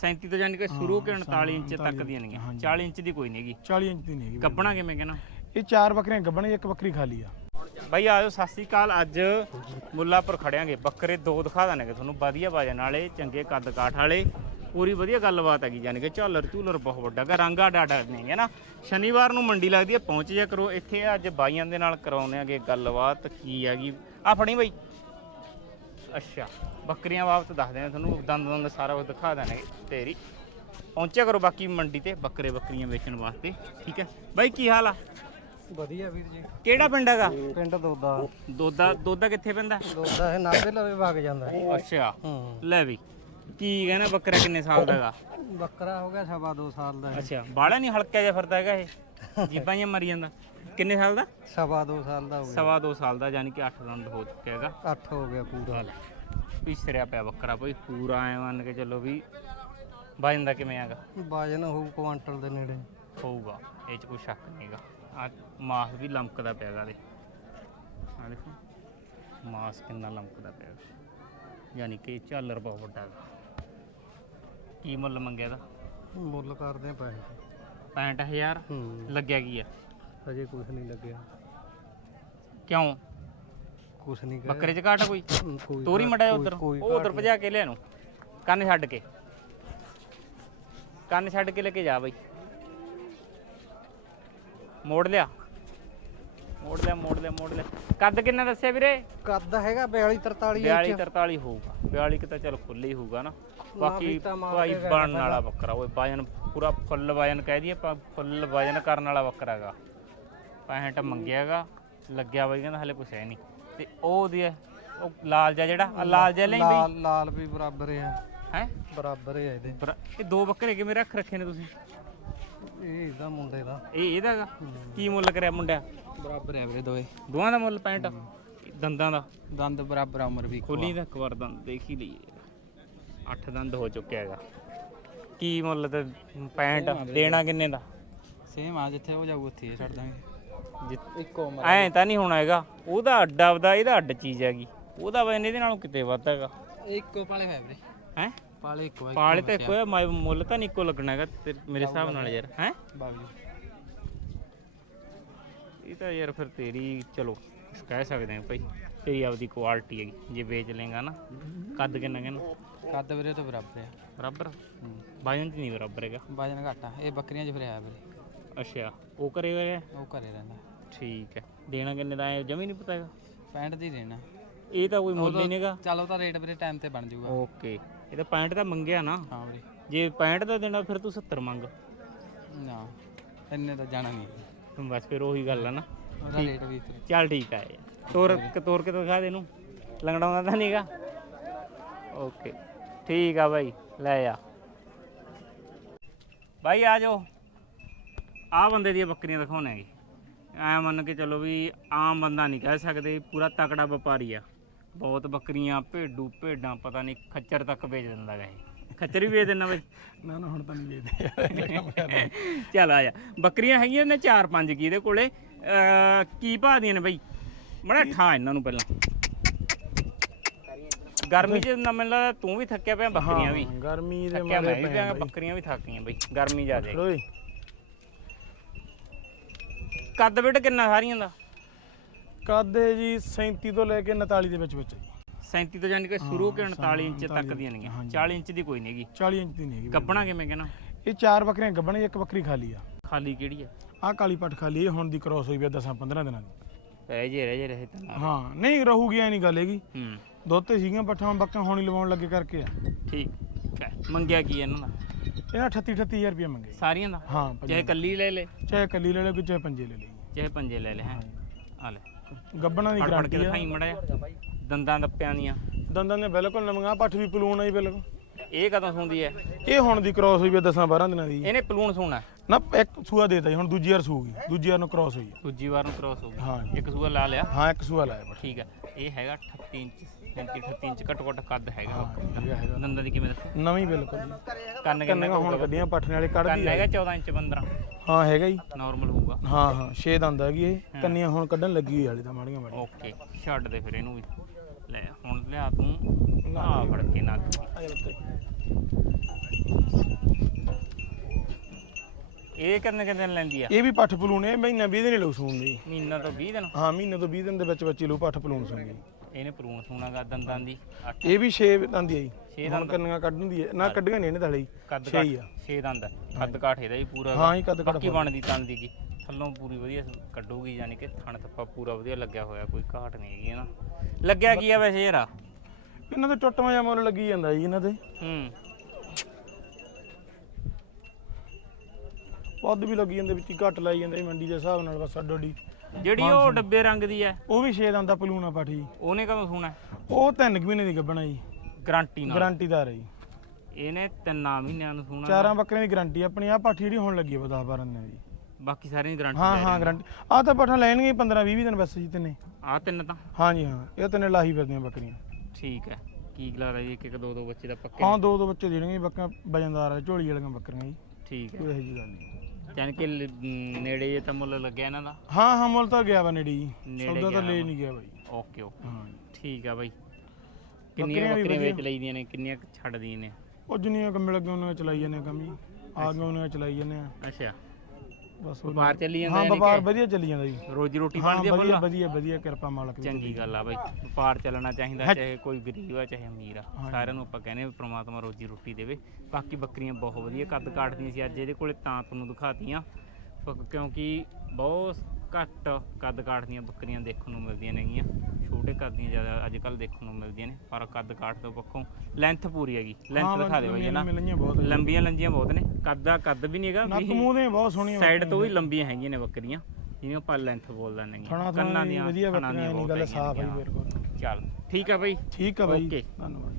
37 ਤੋਂ ਜਾਨੀ ਕਿ ਸ਼ੁਰੂ ਕੇ 39 ਇੰਚ ਤੱਕ ਦੀਆਂ ਨੇਗੀਆਂ। 40 ਇੰਚ ਦੀ ਕੋਈ ਨਹੀਂਗੀ। 40 ਇੰਚ ਦੀ ਨਹੀਂ ਹੈਗੀ ਗੱਬਣਾ ਕਿਵੇਂ ਕਹਿਣਾ? ਇਹ ਚਾਰ ਬੱਕਰੀਆਂ ਗੱਬਣ ਇੱਕ ਬੱਕਰੀ ਖਾਲੀ ਆ। ਬਾਈ ਆਜੋ ਸਤਿ ਸ੍ਰੀ ਅਕਾਲ। ਅੱਜ ਮੁੱਲਾਪੁਰ ਖੜਿਆਂਗੇ। ਬੱਕਰੇ ਦੋ ਦਿਖਾ ਦਾਂਗੇ ਤੁਹਾਨੂੰ। ਵਧੀਆ ਵਜਨ ਵਾਲੇ ਚੰਗੇ ਕੱਦ ਕਾਠ ਵਾਲੇ। ਪੂਰੀ ਵਧੀਆ ਗੱਲਬਾਤ ਹੈਗੀ ਯਾਨੀ ਕਿ ਝਾਲਰ ਝੂਲਰ ਬਹੁਤ ਵੱਡਾ ਗਾ ਰੰਗਾ ਡਾਡਾ ਨਹੀਂ ਹੈ ਨਾ। ਸ਼ਨੀਵਾਰ ਨੂੰ ਮੰਡੀ ਲੱਗਦੀ ਹੈ ਪਹੁੰਚ ਜਾ ਕਰੋ। ਇੱਥੇ ਅੱਜ ਬਾਈਆਂ ਦੇ ਨਾਲ ਕਰਾਉਂਦੇ ਆਂਗੇ ਗੱਲਬਾਤ। ਕੀ ਹੈਗੀ? ਆ ਫੜੀ ਬਾਈ। ਅੱਛਾ ਬੱਕਰੀਆਂ ਬਾਬਤ ਦੱਸਦੇ ਆ ਤੁਹਾਨੂੰ ਦੰਦ ਦੰਦ ਸਾਰਾ ਕੁਝ ਦਿਖਾ ਦਾਂਗੇ ਤੇਰੀ। ਪਹੁੰਚਿਆ ਕਰੋ ਬਾਕੀ ਮੰਡੀ ਤੇ ਬੱਕਰੇ ਬੱਕਰੀਆਂ ਵੇਚਣ ਵਾਸਤੇ ਠੀਕ ਹੈ? ਬਾਈ ਕੀ ਹਾਲ ਆ? ਵਧੀਆ ਵੀਰ ਜੀ। ਕਿਹੜਾ ਪਿੰਡ ਹੈਗਾ? ਪਿੰਡ ਦੋਦਾ। ਦੋਦਾ ਦੋਦਾ ਕਿੱਥੇ ਪੈਂਦਾ? ਦੋਦਾ ਇਹ ਨਾਭੇ ਲਵੇ ਵਗ ਜਾਂਦਾ। ਅੱਛਾ ਲੈ ਵੀ ਕੀ ਕਹਿੰਦਾ ਬੱਕਰਾ ਕਿੰਨੇ ਸਾਲ ਦਾ ਹੈਗਾ? ਬੱਕਰਾ ਹੋ ਗਿਆ ਸਵਾ ਦੋ ਸਾਲ ਦਾ। ਅੱਛਾ ਬਾਹਲਾ ਨਹੀਂ ਹਲਕਾ ਜਿਹਾ ਫਿਰਦਾ ਹੈਗਾ ਇਹ ਜੀਬਾਂ ਜਿਹਾ ਮਰੀ ਜਾਂਦਾ। ਕਿੰਨੇ ਸਾਲ ਦਾ? ਸਵਾ ਦੋ ਸਾਲ ਦਾ ਹੋ ਗਿਆ। ਸਵਾ ਦੋ ਸਾਲ ਦਾ ਯਾਨੀ ਕਿ 8 ਦੰਦ ਹੋ ਚੁੱਕਿਆ ਹੈਗਾ। ਅੱਠ ਹੋ ਗਿਆ ਪੂਰਾ। ਪਿਛਰਿਆ ਪਿਆ ਬੱਕਰਾ ਕੋਈ ਪੂਰਾ ਐ ਮੰਨ ਕੇ ਚੱਲੋ ਵੀ ਵਜਨ ਦਾ ਕਿਵੇਂ ਹੈਗਾ? ਵਜਨ ਹੋਊ ਕੁਆਂਟਲ ਦੇ ਨੇੜੇ। ਹੋਊਗਾ ਇਹ ਚ ਕੋਈ ਸ਼ੱਕ ਨਹੀਂਗਾ ਆ ਮਾਸ ਵੀ ਲਮਕਦਾ ਪਿਆਗਾ ਦੇ ਆ ਦੇਖੋ ਮਾਸ ਕਿੰਨਾ ਲਮਕਦਾ ਪਿਆ ਯਾਨੀ ਕਿ ਝਾਲਰ ਬਹੁਤ ਵੱਡਾ ਹੈਗਾ। ਕੀ ਮੁੱਲ ਮੰਗਿਆ ਦਾ ਮੁੱਲ ਕਰਦੇ ਪੈਸੇ। 65000 ਹੂੰ। ਲੱਗਿਆ ਕੀ ਆ? ਅਜੇ ਕੁਝ ਨਹੀਂ ਲੱਗਿਆ। ਕਿਉਂ? ਕੁਝ ਨਹੀਂ ਕਹਿ ਬੱਕਰੇ ਚ ਘਾਟ ਆ ਕੋਈ? ਕੋਈ ਤੋਰੀ ਮੜਿਆ ਉਧਰ। ਕੋਈ ਉਹ ਉਧਰ ਭਜਾ ਕੇ ਲਿਆ ਨੂੰ ਕੰਨ ਛੱਡ ਕੇ। ਕੰਨ ਛੱਡ ਕੇ ਲੈ ਕੇ ਜਾ ਬਈ। ਮੋੜ ਲਿਆ। ਮੋੜ ਲਿਆ ਮੋੜ ਲਿਆ ਮੋੜ ਲਿਆ। ਕੱਦ ਕਿੰਨਾ ਦੱਸਿਆ ਵੀਰੇ? ਕੱਦ ਹੈਗਾ 42 43 42 43 ਹੋਊਗਾ। 42 ਕਿ ਤਾਂ ਚਲ ਖੁੱਲੇ ਹੀ ਹੋਊਗਾ ਨਾ। ਬਾਕੀ ਭਾਈ ਬਣਨ ਵਾਲਾ ਬੱਕਰਾ। ਓਏ ਵਜਨ ਪੂਰਾ ਫੁੱਲ ਵਜਨ ਕਹਿ ਦਈਏ ਆਪਾਂ। ਫੁੱਲ ਵਜਨ ਕਰਨ ਵਾਲਾ ਬੱਕਰਾ ਹੈਗਾ। 65 ਮੰਗਿਆਗਾ ਲੱਗਿਆ ਬਈ ਕਹਿੰਦਾ ਹਲੇ ਕੁਛ ਹੈ ਨਹੀਂ। ਤੇ ਉਹ ਉਹਦੀ ਹੈ, ਉਹ ਲਾਲ ਜਿਹਾ ਜਿਹੜਾ ਆਹ ਲਾਲ ਜਿਹਾ ਲਈ ਬਈ? ਲਾਲ ਲਾਲ ਵੀ ਬਰਾਬਰ ਹੈ ਹੈ? ਬਰਾਬਰ ਹੈ ਇਹਦੇ। ਇਹ ਦੋ ਬੱਕਰੇ ਕਿਵੇਂ ਰੱਖ ਰੱਖੇ ਨੇ ਤੁਸੀਂ? ਇਹ ਇਹਦਾ ਮੁੰਡੇ ਦਾ। ਇਹ ਇਹਦਾ ਗਾ? ਕੀ ਮੁੱਲ ਕਰਿਆ ਮੁੰਡਿਆ? ਬਰਾਬਰ ਹੈ ਵੀਰੇ ਦੋਏ ਦੋਵਾਂ ਦਾ ਮੁੱਲ 65 ਦੰਦਾਂ ਦਾ? ਦੰਦ ਬਰਾਬਰ ਉਮਰ ਵੀ ਖੋਲੀ ਦਾ ਇੱਕ ਵਾਰ ਦੰਦ ਦੇਖ ਹੀ ਲਈਏ। ਅੱਠ ਦੰਦ ਹੋ ਚੁੱਕਿਆ ਹੈਗਾ। ਕੀ ਮੁੱਲ ਤੇ 65 ਦੇਣਾ ਕਿੰਨੇ ਦਾ? ਸੇਮ ਆ ਜਿੱਥੇ ਹੋ ਜਾਊ ਉੱਥੇ ਛੱਡ ਦਾਂਗੇ। ਇੱਕੋ ਐਂ ਤਾਂ ਨਹੀਂ ਹੋਣਾ ਹੈਗਾ। ਉਹਦਾ ਅੱਡਾ ਵਦਾ ਇਹਦਾ ਅੱਡ ਚੀਜ਼ ਹੈਗੀ। ਉਹਦਾ ਵਜਨ ਇਹਦੇ ਨਾਲੋਂ ਕਿਤੇ ਵੱਧ ਹੈਗਾ। ਇੱਕੋ ਪਾਲੇ ਹੈ ਵੀਰੇ। ਹੈ? ਪਾਲੇ ਇੱਕੋ ਪਾਲੇ ਤਾਂ ਇੱਕੋ ਹੈ ਮੁੱਲ ਤਾਂ ਨਹੀਂ ਇੱਕੋ ਲੱਗਣਾ ਹੈਗਾ ਮੇਰੇ ਹਿਸਾਬ ਨਾਲ ਯਾਰ। ਹੈ? ਬਾਬੂ ਇਹ ਤਾਂ ਯਾਰ ਫਿਰ ਤੇਰੀ ਚਲੋ ਕੁਛ ਕਹਿ ਸਕਦੇ ਹਾਂ ਭਾਈ। ਤੇਰੀ ਆਪਦੀ ਕੁਆਲਿਟੀ ਹੈਗੀ। ਜੇ ਵੇਚ ਲੇਗਾ ਨਾ ਕੱਦ ਕਿੰਨਾ ਕਹਿੰਦਾ ਕੱਦ ਵੀਰੇ ਤੋਂ ਬਰਾਬਰ ਹੈ ਬਰਾਬਰ? ਵਜਨ ਚ ਨਹੀਂ ਬਰਾਬਰ ਹੈਗਾ। ਵਜਨ ਘੱਟ ਆ। ਇਹ ਬੱਕਰੀਆਂ 'ਚ ਫਿਰ ਹੈ ਵੀਰੇ। ਅੱਛਾ ਉਹ ਕਰੇ ਹੋਏ ਆ ਉਹ ਘਰੇ ਰਹਿੰਦਾ। ਠੀਕ ਹੈ। ਦੇਣਾ ਕਿੰਨੇ ਦਾ ਐ ਜਮੀ ਨਹੀਂ ਪਤਾ ਹੈਗਾ? 65 ਦੀ ਦੇਣਾ। ਇਹ ਤਾਂ ਕੋਈ ਮੁੱਲ ਹੀ ਨਹੀਂਗਾ ਚਲੋ ਤਾਂ ਰੇਟ ਵੀਰੇ ਟਾਈਮ ਤੇ ਬਣ ਜਾਊਗਾ। ਓਕੇ। ਇਹ ਤਾਂ 65 ਦਾ ਮੰਗਿਆ ਨਾ। ਹਾਂ ਵੀਰੇ। ਜੇ 65 ਦਾ ਦੇਣਾ ਫਿਰ ਤੂੰ 70 ਮੰਗ। ਨਾ ਇੰਨੇ ਤਾਂ ਜਾਣਾ ਨਹੀਂ। ਬਸ ਫਿਰ ਉਹੀ ਗੱਲ ਆ ਨਾ। ਉਹਦਾ ਰੇਟ ਵੀ ਵੀਰੇ ਚੱਲ ਠੀਕ ਆ ਤੋਰ ਤੋਰ ਕੇ ਦਿਖਾ ਦੇ ਇਹਨੂੰ। ਲੰਗੜਾਉਂਦਾ ਤਾਂ ਨਹੀਂਗਾ ਓਕੇ। ਠੀਕ ਆ ਬਾਈ। ਲੈ ਆ। ਬਾਈ ਆ ਜਾਓ। ਆ ਬੰਦੇ ਦੀਆਂ ਬੱਕਰੀਆਂ ਦਿਖਾਉਣੇ ਹੈਗੇ ਐ ਮੰਨ ਕੇ ਚੱਲੋ ਵੀ ਆਮ ਬੰਦਾ ਨਹੀਂ ਕਹਿ ਸਕਦੇ ਪੂਰਾ ਤਕੜਾ ਵਪਾਰੀ ਆ। ਬਹੁਤ ਬੱਕਰੀਆਂ ਭੇਡੂ ਭੇਡਾਂ ਪਤਾ ਨਹੀਂ ਖੱਚਰ ਤੱਕ ਵੇਚ ਦਿੰਦਾ ਗਾ ਇਹ। ਖੱਚਰ ਵੀ ਵੇਚ ਦਿੰਦਾ ਬਾਈ। ਨਾ ਨਾ ਹੁਣ ਤਾਂ ਨਹੀਂ ਵੇਚਦੇ। ਚੱਲ ਆ ਜਾ। ਬੱਕਰੀਆਂ ਹੈਗੀਆਂ ਨੇ 4-5 ਕੀ ਇਹਦੇ ਕੋਲੇ। ਕੀ ਭਾਅ ਦੀਆਂ ਨੇ ਬਈ? ਮੜਾ ਠਾ ਇਹਨਾਂ ਨੂੰ ਪਹਿਲਾਂ। ਗਰਮੀ ਚ ਨਾ ਮੈਨੂੰ ਲੱਗਦਾ ਤੂੰ ਵੀ ਥੱਕਿਆ ਪਿਆ ਬੱਕਰੀਆਂ ਵੀ। ਗਰਮੀ ਦੇ ਥੱਕਿਆ ਮਾਰੇ ਬੱਕਰੀਆਂ ਵੀ ਥੱਕ ਗਈਆਂ ਬਈ। ਗਰਮੀ ਜ਼ਿਆਦੇ ਓਏ ਕੱਦ ਬਿੱਟ ਕਿੰਨਾ ਸਾਰੀਆਂ ਦਾ? ਕਾਦੇ ਜੀ 37 ਤੋਂ ਲੈ ਕੇ 39 ਦੇ ਵਿੱਚ ਵਿੱਚ ਹੈ ਜੀ। 37 ਤੋਂ ਜਾਨੀ ਕਿ ਸ਼ੁਰੂ ਕੇ 39 ਇੰਚ ਤੱਕ ਦੀਆਂ ਨੇਗੀਆਂ। 40 ਇੰਚ ਦੀ ਕੋਈ ਨਹੀਂਗੀ। 40 ਇੰਚ ਦੀ ਨਹੀਂ ਹੈਗੀ ਕੱਪਣਾ ਕਿਵੇਂ ਕਹਿਣਾ? ਇਹ ਚਾਰ ਬੱਕਰੀਆਂ ਗੱਬਣ ਇੱਕ ਬੱਕਰੀ ਖਾਲੀ ਆ। ਖਾਲੀ ਕਿਹੜੀ ਆ? ਆਹ ਕਾਲੀ ਪੱਟ ਖਾਲੀ ਇਹ ਹੁਣ ਦੀ ਕ੍ਰੋਸ ਹੋਈ ਵੀ 10 15 ਦਿਨਾਂ ਦੀ। ਰਹਿ ਜੇ ਰਹਿ ਜੇ ਰਹੇ ਤਾਂ। ਹਾਂ ਨਹੀਂ ਰਹੂਗੀ ਐ ਨਹੀਂ ਗੱਲ ਹੈਗੀ। ਹੂੰ। ਦੁੱਧ ਤੇ ਸੀਗੀਆਂ ਪੱਠਾਂ ਬੱਕਾਂ ਹੁਣ ਹੀ ਲਵਾਉਣ ਲੱਗੇ ਕਰਕੇ ਆ। ਠੀਕ ਹੈ। ਮੰਗਿਆ ਕੀ ਇਹਨਾਂ ਦਾ? ਇਹਨਾਂ 38 38000 ਰੁਪਏ ਮੰਗੇ। ਸਾਰੀਆਂ ਦਾ? ਹਾਂ ਚਾਹੇ ਕੱਲੀ ਲੈ ਲੈ। ਚਾਹੇ ਕੱਲੀ ਲੈ ਲੈ ਕੋਈ ਚਾਹੇ ਪੰਜੇ ਲੈ ਲਈ ਚਾਹੇ ਪੰਜੇ ਲੈ ਲੈ ਹੈ। ਆ ਲੈ। ਗੱਬਣਾ ਦੀ ਫੜ ਫੜ ਕੇ ਗਰੰਟੀ ਆ। ਦਿਖਾਈ ਮੜਾ ਦੰਦਾਂ ਦੱਪਿਆਂ ਦੀਆਂ। ਦੰਦਾਂ ਦੇ ਬਿਲਕੁਲ ਨਵੀਆਂ ਪੱਠ ਵੀ ਪਲੂਣ ਆਈ ਬਿਲਕੁਲ। ਇਹ ਕਦੋਂ ਸੁੰਦੀ ਹੈ ਇਹ ਹੁਣ ਦੀ ਕ੍ਰੋਸ ਹੋਈ ਵੀ 10 12 ਦਿਨਾਂ ਦੀ। ਇਹਨੇ ਪਲੂਣ ਸੁਣਾ। ਨਾ ਇੱਕ ਸੂਆ ਦੇਤਾ ਜੀ ਹੁਣ ਦੂਜੀ ਵਾਰ ਸੂਗੀ। ਦੂਜੀ ਵਾਰ ਨੂੰ ਕ੍ਰੋਸ ਹੋਈ ਆ। ਦੂਜੀ ਵਾਰ ਨੂੰ ਕ੍ਰੋਸ ਹੋ ਹਾਂ ਇੱਕ ਸੂਆ ਲਾ ਲਿਆ। ਹਾਂ ਇੱਕ ਸੂਆ ਲਾਇਆ ਪੱਠ ਠੀਕ ਹੈ ਇਹ ਹੈਗਾ 38 ਇੰਚ 35 38 ਇੰਚ ਘੱਟੋ ਘੱਟ ਕੱਦ ਹੈਗਾ। ਦੰਦਾਂ ਦੀ ਕਿਵੇਂ ਦੱਸੋ? ਨਵੀਂ ਬਿਲਕੁਲ। ਜੀ ਕੰਨ ਕਿੰਨਾ ਕੰਨੇ ਹੁਣ ਕੱਢੀਆਂ ਪੱਠ ਨਾਲੇ ਕੱਢਦੀ ਕੰਨ ਆ। ਹੈਗਾ 14 ਇੰਚ 15 ਹਾਂ ਹੈਗਾ ਜੀ। ਨਾਰਮਲ ਹੋਊਗਾ। ਹਾਂ ਹਾਂ 6 ਦੰਦ ਹੈਗੀ ਇਹ। ਕੰਨੀਆਂ ਹੁਣ ਕੱਢਣ ਲੱਗੀ ਹੋਈ ਹਾਲੇ ਤਾਂ ਮਾੜੀਆਂ ਮਾੜੀਆਂ। ਓਕੇ ਛੱਡ ਦੇ ਫਿਰ ਇਹਨੂੰ ਵੀ। ਲੈ ਹੁਣ ਲਿਆ ਤੂੰ। ਨਾ। ਫੜ ਕੇ ਨਾ ਇਹ ਕਿੰਨੇ ਕਿੰਨੇ ਦਿਨ ਲੈਂਦੀ ਆ? ਇਹ ਵੀ ਪੱਠ ਪਲੂਣ ਮਹੀਨਾ 20 ਦਿਨ ਹੀ ਸੂਣ ਦੀ। ਮਹੀਨਾ ਤੋਂ 20 ਦਿਨ? ਹਾਂ ਮਹੀਨੇ ਤੋਂ 20 ਦਿਨ ਦੇ ਵਿੱਚ ਬੱਚੀ ਲੋ ਪੱਠ ਪਲੂਣ ਸੂਣ ਦੀ। ਇਹਨੇ ਪਰੂਣ ਸੂਣਾਗਾ ਦੰਦਾਂ ਦੀ ਅੱਠ। ਇਹ ਵੀ 6 ਦੰਦ ਹੀ ਆ ਜੀ। ਹੁਣ ਕੰਨੀਆਂ ਕੱਢਣ ਦੀ ਹੈ ਨਾ ਕੱਢੀਆਂ ਨਹੀਂ ਇਹਨੇ ਕੱਦ 6 ਹੀ ਆ। 6 ਦੰਦ ਆ। ਕੱਦ ਕਾਠ ਇਹਦਾ ਹੀ ਪੂਰਾ ਹਾਂ ਹੀ ਕੱਦ ਬਾਕੀ ਬਣਦੀ ਤਣ ਦੀ ਕੀ ਥੱਲੋਂ ਪੂਰੀ ਵਧੀਆ ਕੱਢੂਗੀ ਯਾਨੀ ਕਿ ਥਣ ਥੱਪਾ ਪੂਰਾ ਵਧੀਆ ਲੱਗਿਆ ਹੋਇਆ ਕੋਈ ਘਾਟ ਨਹੀਂ ਹੈਗੀ ਨਾ ਲੱਗਿਆ ਕੀ ਆ ਵੈਸੇ ਯਾਰ ਇਹਨਾਂ ਦੇ ਟੁੱਟਵਾਂ ਜਾਂ ਮੁੱਲ ਲੱਗੀ ਜਾਂਦਾ ਜੀ ਇਹਨਾਂ ਦੇ। ਹੂੰ। ਪੱਦ ਵੀ ਲੱਗੀ ਜਾਂਦੇ ਵਿੱਚ ਹੀ ਘੱਟ ਲਾਈ ਜਾਂਦੇ ਮੰਡੀ ਦੇ ਹਿਸਾਬ ਨਾਲ ਬਸ ਅੱਡੋ ਅੱਡੀ ਜਿਹੜੀ ਉਹ ਡੱਬੇ ਰੰਗ ਦੀ ਹੈ। ਉਹ ਵੀ 6 ਦੰਦ ਦਾ ਪਲੂਣਾ ਪੱਠ। ਜੀ ਉਹਨੇ ਕਦੋਂ ਸੂਣਾ ਉਹ ਤਿੰਨ ਕੁ ਮਹੀਨੇ ਦੀ ਗੱਬਣਾ ਜੀ। ਗਾਰੰਟੀ ਨਾਲ। ਗਾਰੰਟੀਦਾਰ ਹੈ ਜੀ ਇਹਨੇ ਤਿੰਨਾਂ ਮਹੀਨਿਆਂ ਨੂੰ ਸੂਣਾ ਚਾਰਾਂ ਬੱਕਰੀਆਂ ਦੀ ਗਾਰੰਟੀ ਆਪਣੀ। ਆ ਪੱਠ ਜਿਹੜੀ ਹੁਣ ਲੱਗੀ ਆ 10 12 ਦਿਨਾਂ ਦੀ ਬਾਕੀ ਸਾਰਿਆਂ ਦੀ ਗਾਰੰਟੀ ਹਾਂ ਹਾਂ ਗਾਰੰਟੀ ਆ ਤਾਂ ਪੱਠਾਂ ਲੈਣਗੇ 15 20 ਦਿਨ ਬਸ ਜੀ ਤਿੰਨੇ। ਆ ਤਿੰਨ ਤਾਂ। ਹਾਂ ਜੀ ਹਾਂ। ਇਹ ਤਿੰਨੇ ਲਾਹੀ ਫਿਰਦੀਆਂ ਬੱਕਰੀਆਂ। ਠੀਕ ਹੈ। ਕੀ ਗਲਾ ਜੀ? ਇੱਕ ਇੱਕ ਦੋ ਦੋ ਬੱਚੇ ਦਾ ਪੱਕੇ ਹਾਂ ਦੋ ਦੋ ਬੱਚੇ ਦੇਣਗੇ ਬੱਕਰੀਆਂ ਵਜਨਦਾਰ ਆ, ਝੋਲੀ ਵਾਲੀਆਂ ਬੱਕਰੀਆਂ ਜੀ। ਠੀਕ ਹੈ। ਕੋਈ ਇਹੋ ਜਿਹੀ ਗੱਲ ਨਹੀਂ। ਯਾਨੀ ਕਿ ਲ- ਮ, ਨੇੜੇ ਜੇ ਤਾਂ ਮੁੱਲ ਲੱਗਿਆ ਇਹਨਾਂ ਦਾ? ਹਾਂ ਹਾਂ ਮੁੱਲ ਤਾਂ ਗਿਆ ਵਾ ਨੇੜੇ ਜੀ ਨੇੜੇ ਸੌਦਾ ਤਾਂ ਗਿਆ ਲੈ। ਨਹੀਂ ਗਿਆ ਬਾਈ। Okay okay. ਹਾਂ। ਠੀਕ ਆ ਬਾਈ। ਕਿੰਨੀਆਂ ਬੱਕਰੀਆਂ ਵੀ ਬੱਕਰੀਆਂ ਵੇਚ। ਲਈਦੀਆਂ ਨੇ? ਕਿੰਨੀਆਂ ਕੁ ਛੱਡਦੀਆਂ ਨੇ? ਉਹ ਜਿੰਨੀਆਂ ਕੰਮ ਲੱਗੇ ਉਹਨਾਂ ਚਲਾਈ ਜਾਂਦੇ ਆ ਕੰਮ। ਜੀ ਆ ਗਏ ਉਹਨਾਂ ਚਲਾਈ ਜਾਂਦੇ ਆ। ਅੱਛਾ। ਬਸ ਉਹ- ਵਪਾਰ ਚੱਲੀ ਜਾਂਦਾ ਹਾਂ ਯਾਨੀ ਵਪਾਰ ਵਧੀਆ ਚੱਲੀ ਜਾਂਦਾ ਜੀ। ਰੋਜੀ ਰੋਟੀ ਹਾਂ ਬਣਦੀ ਆ ਵਧੀਆ ਫੁੱਲ ਵਧੀਆ ਵਧੀਆ ਕਿਰਪਾ ਮਾਲਕ ਦੀ। ਚੰਗੀ ਗੱਲ ਆ ਬਾਈ। ਵਪਾਰ ਚੱਲਣਾ ਚਾਹੀਦਾ ਚਾਹੇ ਕੋਈ ਗਰੀਬ ਆ ਚਾਹੇ ਅਮੀਰ ਆ। ਸਾਰਿਆਂ ਨੂੰ ਆਪਾਂ ਕਹਿੰਦੇ ਵੀ ਪ੍ਰਮਾਤਮਾ ਰੋਜੀ ਰੋਟੀ ਦੇਵੇ। ਬਾਕੀ ਬੱਕਰੀਆਂ ਬਹੁਤ ਵਧੀਆ ਕੱਦ ਕਾਟਦੀਆਂ ਸੀ। ਅੱਜ ਇਹਦੇ ਕੋਲੇ ਤਾਂ ਤੁਹਾਨੂੰ ਦਿਖਾਤੀਆਂ। ਪ- ਕਿਉਂਕਿ ਬਹੁਤ ਘੱਟ ਕੱਦ ਕਾਠ ਦੀਆਂ ਬੱਕਰੀਆਂ ਦੇਖਣ ਨੂੰ ਮਿਲਦੀਆਂ ਨੇਗੀਆਂ। ਛੋਟੇ ਕੱਦ ਦੀਆਂ ਜ਼ਿਆਦਾ ਅੱਜ ਕੱਲ ਦੇਖਣ ਨੂੰ ਮਿਲਦੀਆਂ ਨੇ ਪਰ ਕੱਦ ਕਾਠ ਤੋਂ ਪੱਖੋਂ ਲੈਂਥ ਪੂਰੀ ਹੈਗੀ ਲੈਂਥ ਦਿਖਾ ਦੇ ਬਾਈ ਨਾ? ਮਿਲਣੀਆਂ ਬਹੁਤ ਲੰਬੀਆਂ ਲੰਜੀਆਂ ਬਹੁਤ ਨੇ ਕੱਦ ਦਾ ਕੱਦ ਵੀ ਨਹੀਂਗਾ ਨੱਕ ਮੂੰਹ ਦੇ ਬਹੁਤ ਸੋਹਣੀਆਂ ਸਾਈਡ ਤੋਂ ਵੀ ਲੰਬੀਆਂ ਹੈਗੀਆਂ ਨੇ ਬੱਕਰੀਆਂ ਜਿਹਨੂੰ ਆਪਾਂ ਲੈਂਥ ਬੋਲਦਾ ਨਹੀਂ ਥਣਾ ਦੀਆਂ ਵਧੀਆ ਬੱਕਰੀਆਂ ਨਹੀਂ ਬਹੁਤ ਗੱਲ ਸਾਫ਼ ਹੈ। ਮੇਰੇ ਕੋਲ ਚੱਲ ਠੀਕ ਆ ਬਾਈ। ਠੀਕ ਆ ਬਾਈ Okay. ਧੰਨਵਾਦ।